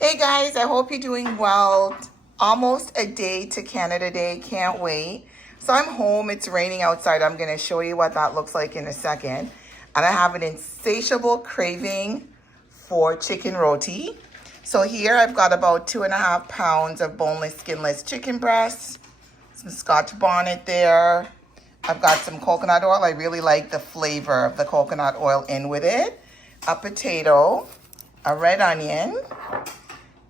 Hey guys, I hope you're doing well. Almost a day to Canada Day, can't wait. So I'm home, it's raining outside. I'm gonna show you what that looks like in a second. And I have an insatiable craving for chicken roti. So here I've got about 2.5 pounds of boneless, skinless chicken breasts, some Scotch bonnet there. I've got some coconut oil. I really like the flavor of the coconut oil in with it. A potato, a red onion.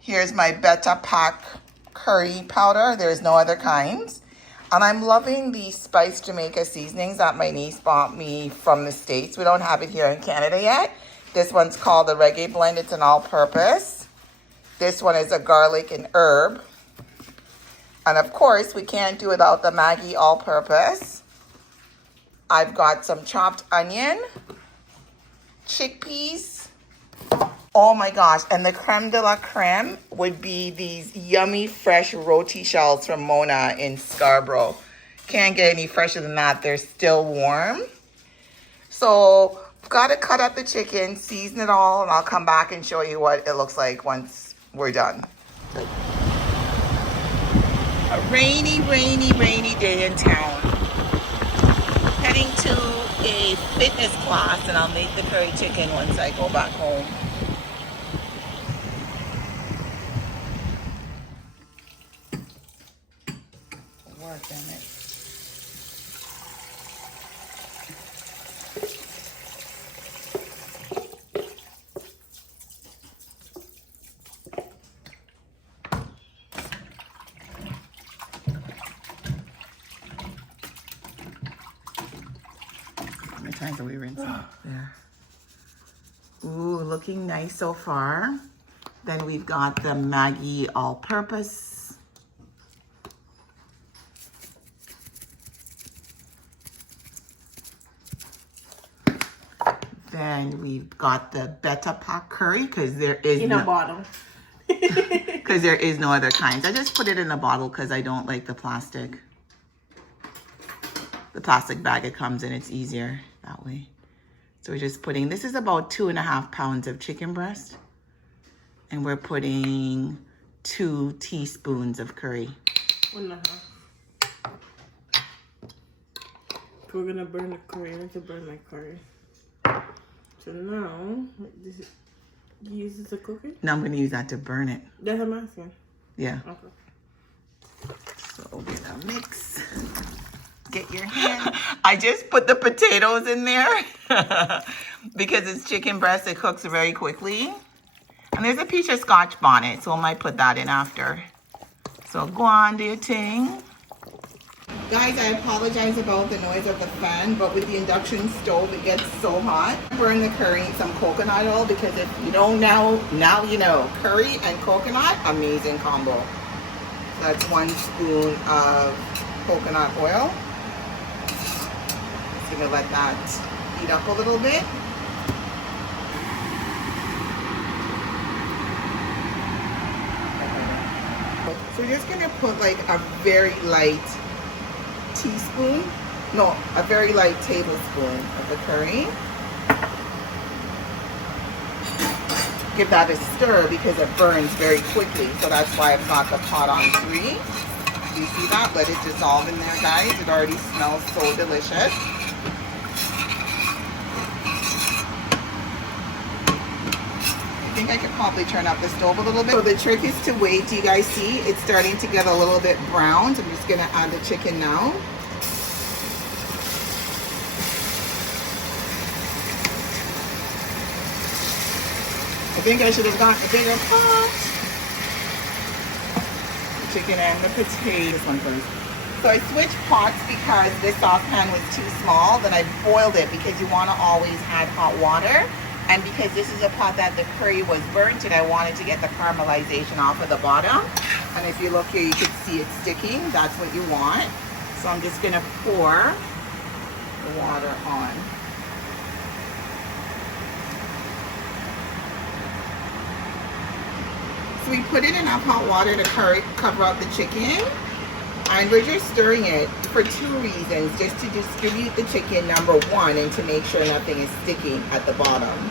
Here's my Beta Pack curry powder. There's no other kinds. And I'm loving the spiced Jamaica seasonings that my niece bought me from the States. We don't have it here in Canada yet. This one's called the Reggae Blend. It's an all-purpose. This one is a garlic and herb. And of course, we can't do without the Maggi all-purpose. I've got some chopped onion, chickpeas. Oh my gosh, and the creme de la creme would be these yummy fresh roti shells from Mona in Scarborough. Can't get any fresher than that. They're still warm. So I've got to cut up the chicken, season it all, and I'll come back and show you what it looks like once we're done. A rainy day in town. Heading to a fitness class, and I'll make the curry chicken once I go back home. Damn it. How many times are we rinsing? There. Ooh, looking nice so far. Then we've got the Maggi all-purpose. Then we've got the Beta Pack curry because there is in a bottle. Because there is no other kinds. I just put it in a bottle because I don't like the plastic. The plastic bag it comes in, it's easier that way. So we're just putting, this is about 2.5 pounds of chicken breast. And we're putting 2 teaspoons of curry. 1.5. If we're gonna burn the curry, I need to burn my curry. So now, this is, you use this to cook it? No, I'm going to use that to burn it. That's what I'm asking. Yeah. Okay. So we're going to mix. Get your hand. I just put the potatoes in there because it's chicken breast. It cooks very quickly. And there's a piece of Scotch bonnet, so I might put that in after. So go on, do your thing. Guys, I apologize about the noise of the fan, but with the induction stove, it gets so hot. Burn the curry in some coconut oil because if you don't know, now you know. Curry and coconut, amazing combo. So that's 1 spoon of coconut oil. Just gonna let that heat up a little bit. So we're just gonna put like a very light teaspoon, no, a very light tablespoon of the curry. Give that a stir because it burns very quickly, so that's why I've got the pot on 3. You see that? Let it dissolve in there, guys. It already smells so delicious. I think I could probably turn up the stove a little bit. So the trick is to wait. Do you guys see? It's starting to get a little bit brown. So I'm just gonna add the chicken now. I think I should have gotten a bigger pot. The chicken and the potato. This one first. So I switched pots because this saucepan was too small. Then I boiled it because you want to always add hot water. And because this is a pot that the curry was burnt in, I wanted to get the caramelization off of the bottom. And if you look here, you can see it sticking. That's what you want. So I'm just gonna pour the water on. So we put in enough hot water to cover up the chicken. And we're just stirring it for 2 reasons. Just to distribute the chicken, number 1, and to make sure nothing is sticking at the bottom.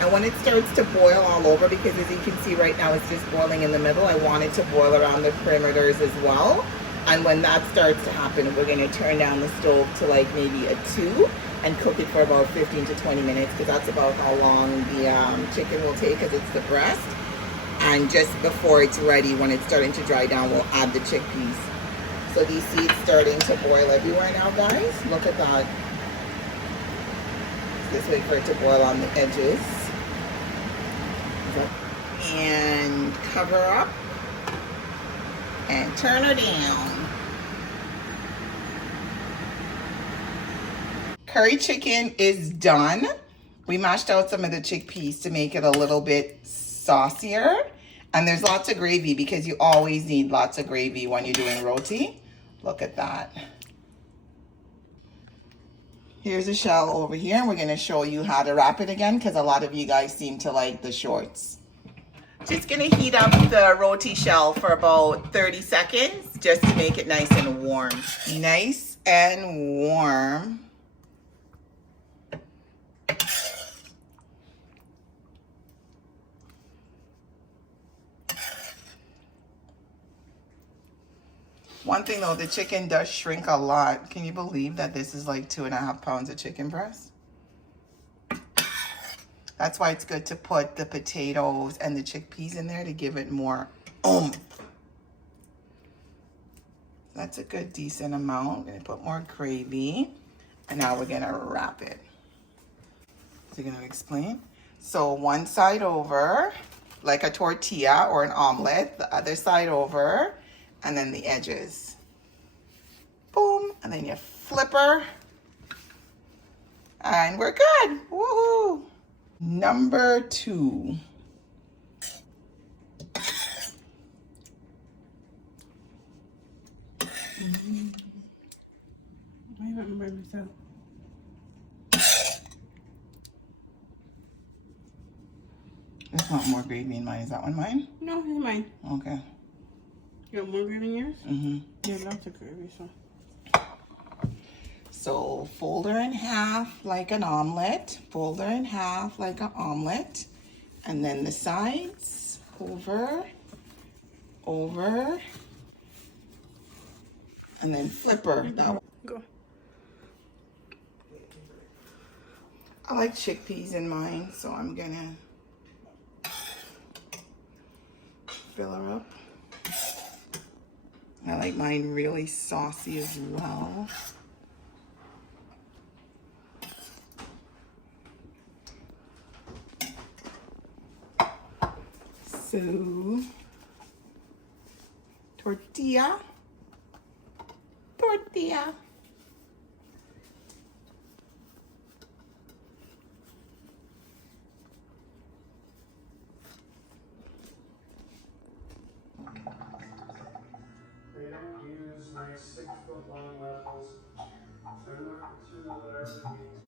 And when it starts to boil all over, because as you can see right now, it's just boiling in the middle, I want it to boil around the perimeters as well. And when that starts to happen, we're gonna turn down the stove to like maybe a 2 and cook it for about 15 to 20 minutes, because that's about how long the chicken will take, because it's the breast. And just before it's ready, when it's starting to dry down, we'll add the chickpeas. So these seeds starting to boil everywhere now, guys. Look at that. Just wait for it to boil on the edges. And cover up and turn her down. Curry chicken is done. We mashed out some of the chickpeas to make it a little bit saucier. And there's lots of gravy, because you always need lots of gravy when you're doing roti. Look at that. Here's a shell over here, and we're gonna show you how to wrap it again, because a lot of you guys seem to like the shorts. Just gonna heat up the roti shell for about 30 seconds, just to make it nice and warm. Nice and warm. One thing though, the chicken does shrink a lot. Can you believe that this is like 2.5 pounds of chicken breast? That's why it's good to put the potatoes and the chickpeas in there to give it more oomph. That's a good decent amount. I'm gonna put more gravy. And now we're gonna wrap it. So I'm gonna explain. So one side over, like a tortilla or an omelet, the other side over, and then the edges. Boom, and then you flip her. And we're good, woohoo. Number 2. I haven't burned this out. There's not more gravy in mine. Is that one mine? No, it's mine. Okay. You got more gravy in yours? Mm-hmm. Yeah, lots of gravy, so. So fold her in half like an omelet. Fold her in half like an omelet. And then the sides, over, over, and then flip her. That way. Go. I like chickpeas in mine, so I'm gonna fill her up. I like mine really saucy as well. So, tortilla, tortilla. They don't use my 6-foot long levels. They're looking through whatever means.